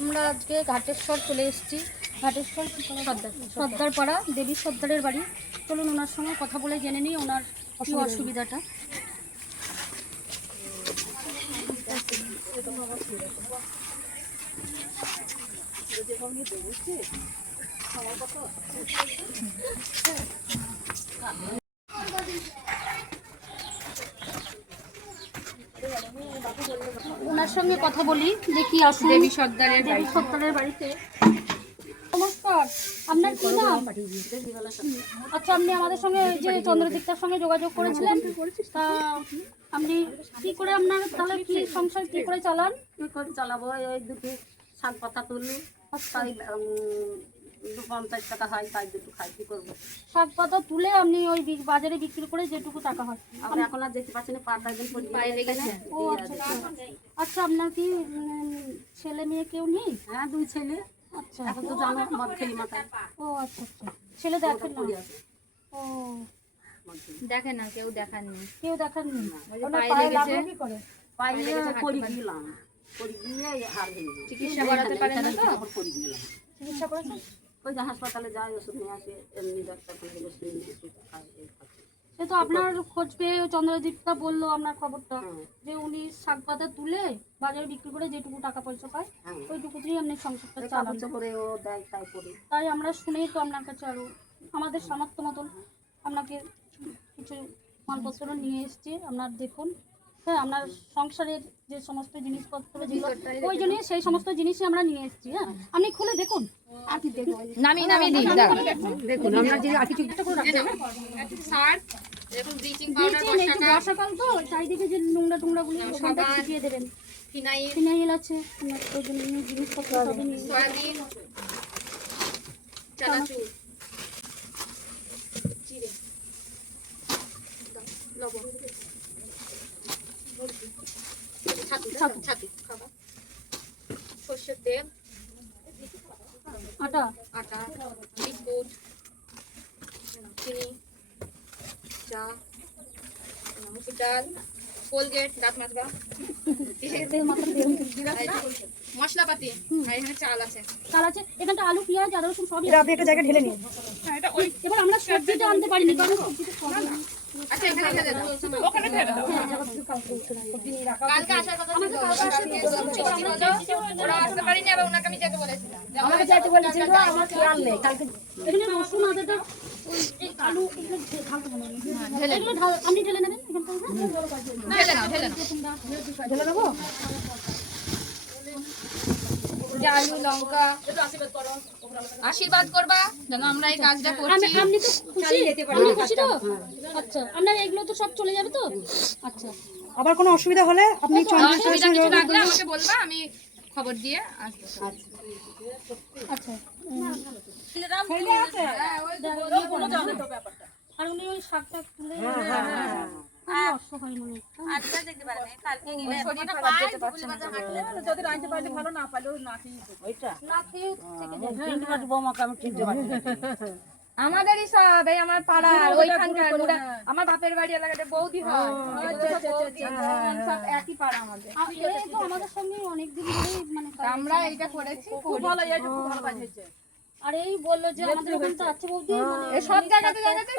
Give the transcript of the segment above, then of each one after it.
আমরা আজকে ঘাটেশ্বর চলে এসেছি। ঘাটেশ্বর সর্দারপাড়া দেবী সর্দারের বাড়ি। চলুন ওনার সঙ্গে কথা বলে জেনে নিই ওনার কি অসুবিধাটা। ওনার সঙ্গে কথা বলি দেখি আসুন। দেবী সর্দারের বাড়িতে। নমস্কার, আপনার কি নাম? আচ্ছা, আপনি আমাদের সঙ্গে যে চন্দ্রদীপ্তার সঙ্গে যোগাযোগ করেছিলেন, তা আপনি কি করে আপনার তাহলে কি সংসার কি করে চালান? কি করে চালাবো? এই দুটি শাক পাতা তুলি, তাই 2-50 টাকা হয়, তাই দুটো খাই। কি করবো? শাক পাতা তুলে আপনি ওই বাজারে বিক্রি করে যেটুকু টাকা হয়। আমরা এখন আর যেতে পারছি না, পাটা একদিন পায়ে লেগেছে। ও আচ্ছা আচ্ছা, আপনার কি ছেলে মেয়ে কেউ নেই? হ্যাঁ, 2 ছেলে। আচ্ছা, এখন তো জানো মদ খেলি মাথায়। ও আচ্ছা আচ্ছা, ছেলে দেখেন না? ও দেখে না, কেউ দেখাননি। কেউ দেখাননি? পায়ে লেগেছে। কি করে? পায়ে পড়ে গেলাম, পড়ে গিয়ে হার ভেঙে গেছে। চিকিৎসা করাতে পারেন না তো? পড়ে গেলাম। চিকিৎসা করেছেন? ওই যে হাসপাতালে যায়, ওষুধ নিয়ে আসে, এমনি ডাক্তার করে ওষুধ নিয়ে আসে, খায়, এই খাচ্ছে। সে তো আপনার খোঁজ পেয়ে চন্দ্রদীপটা বললো আপনার খবরটা, হ্যাঁ। যে উনি শাক পাতা তুলে বাজারে বিক্রি করে যেটুকু টাকা পয়সা পায় হ্যাঁ। ওইটুকু দিয়েই আপনি সংসারটা এই চালান। কাগজ করে ও দেয়, তাই করি। তাই আমরা শুনেই তো আপনার কাছে আরো আমাদের সামর্থ্য মতন আপনাকে কিছু মালপত্র নিয়ে এসেছি। আপনার দেখুন, হ্যাঁ, আপনার সংসারের যে সমস্ত জিনিসপত্র যেগুলো ওই জন্য সেই সমস্ত জিনিসই আমরা নিয়ে এসেছি। হ্যাঁ, আপনি খুলে দেখুন। নামিয়ে নামিয়ে দিন। দেখুন আমরা যে আর কিছু বর্ষাকাল তো চারিদিকে যে নোংরা টোংরাগুলো ওখানটা ছিটিয়ে দেবেন। ফিনাইল আছে, আপনার প্রয়োজনীয় জিনিসপত্র সবই নিয়ে সয়াবিন, চানাচুর, জিরে, লবণ, ছাতু খাবার, সর্ষের তেল, আটা, বিস্কুট, চিনি, চা, মুসুর ডাল, কোলগেট, দাঁত মাজবা, মশলাপাতি, আর এখানে চাল আছে। চাল আছে, এখানটা আলু পেঁয়াজ আদা রসুন সবই আপনি একটা জায়গায় ঢেলে নিন। এবার আমরা সবজিটা আনতে পারিনি কারণ সবজিটা সবই না। আচ্ছা, এখানে ঢেলে দাও। ওখানে ঢেলে দাও। কালকে আসার কথা ছিল। ওরা আসতে পারেনি, আবার ওনাকে আমি যেতে বলেছিলাম। আমাকে যেতে বলেছিল, আমার খেয়াল নেই। কালকে এখানে রসুন আদাটা এই আলু এগুলো ঢালতে হবে না। এগুলো আপনি ঢেলে নেবেন এখানটা। ঢেলে নাও, ঢেলে নাও। ঢেলে দেবো। যে আলু লঙ্কা আশীর্বাদ করবা যেন আমরা এই কাজটা করছি। আপনি তো খুশি? আপনি খুশি তো? আচ্ছা, আপনার এগুলো তো সব চলে যাবে তো? আচ্ছা, আবার কোনো অসুবিধা হলে আপনি অসুবিধা কিছু লাগলে আমাকে বলবা, আমি খবর দিয়ে আসবো। আচ্ছা। আর উনি ওই শাকটা তুলে অসহায় মনে বৌমাকে আমি চিনতে পারি। আমাদেরই সব, এই আমার পাড়ার ওইখানকার আমার বাপের বাড়ি এলাকাতে বৌদি হয়, সব একই পাড়া আমাদের। তো আমাদের সঙ্গে অনেকদিন ধরেই মানে আমরা এইটা করেছি, খুব ভালো কাজ হয়েছে। আর এই বললো যে আমাদের ওখানে তো আছে বৌদি, মানে সব জায়গাতে জায়গাতে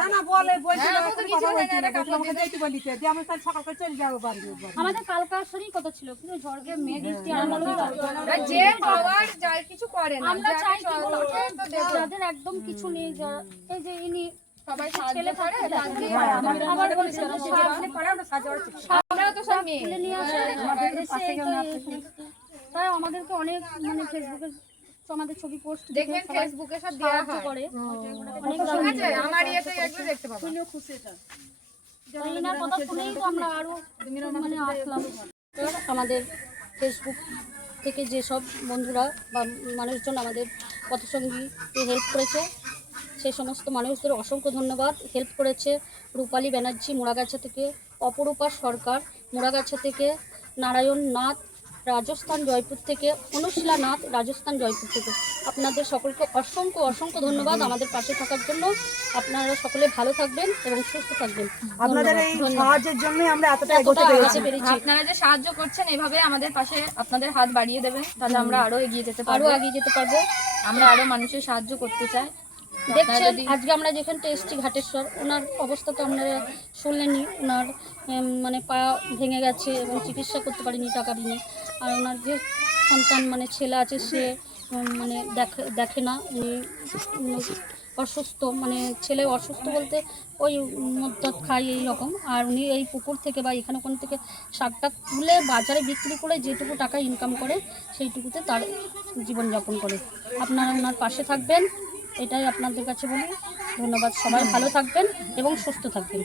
না না বলে বলছিল আমাদের কালকে আসারই কথা ছিল, কিন্তু ঝড়কে মেঘ বৃষ্টি আরম্ভ হলো। যে বাবার যার কিছু করে না, আমরা চাই যাদের একদম কিছু নেই, যারা এই যে ইনি সবাই ছেলে করে আবার বলছিল আমরাও তো সব মেয়ে। তুলে নিয়ে আসে তাই আমাদেরকে অনেক মানে ফেসবুকে আমাদের ছবি পোস্ট দেখবেন, ফেসবুকে সব দেওয়া হয় করে অনেক। ঠিক আছে, আমার ইয়েতে এগুলো দেখতে পাবো। এনার কথা শুনেই তো আমরা আরো মানে আসলাম। আমাদের ফেসবুক থেকে যেসব বন্ধুরা বা মানুষজন আমাদের পথসঙ্গীকে হেল্প করেছে, সেই সমস্ত মানুষদের অসংখ্য ধন্যবাদ। হেল্প করেছে রূপালী ব্যানার্জি মুড়াগাছা থেকে, অপরূপা সরকার মুড়াগাছা থেকে, নারায়ণ নাথ রাজস্থান জয়পুর থেকে, অনুশীলা নাথ, রাজস্থান জয়পুর থেকে। আপনাদের সকলকে অসংখ্য অসংখ্য ধন্যবাদ আমাদের পাশে থাকার জন্য। আপনারা সকলে ভালো থাকবেন এবং সুস্থ থাকবেন। আপনাদের এই সাহায্যের জন্যই আমরা এতটা এগোতে এতটা পেরেছি। আগাতে পেরেছি, আপনারা যে সাহায্য করছেন এভাবে আমাদের পাশে আপনাদের হাত বাড়িয়ে দেবেন, তাহলে আমরা আরো এগিয়ে যেতে আরও পারবো, এগিয়ে যেতে পারবো। আমরা আরো মানুষের সাহায্য করতে চাই। দেখছেন আজকে আমরা যেখানটা এসেছি ঘাটেশ্বর, ওনার অবস্থা তো আপনারা শুনলেনই। ওনার মানে পা ভেঙে গেছে এবং চিকিৎসা করতে পারেনি টাকা ঋণে। আর ওনার যে সন্তান মানে ছেলে আছে সে মানে দেখে না, উনি অসুস্থ, মানে ছেলে অসুস্থ বলতে ওই মদ্যপ খায় এই রকম। আর উনি এই পুকুর থেকে বা এখানে ওখান থেকে শাকটা তুলে বাজারে বিক্রি করে যেটুকু টাকা ইনকাম করে সেইটুকুতে তার জীবনযাপন করে। আপনারা ওনার পাশে থাকবেন, এটাই আপনাদের কাছে বলি। ধন্যবাদ, সবাই ভালো থাকবেন এবং সুস্থ থাকবেন।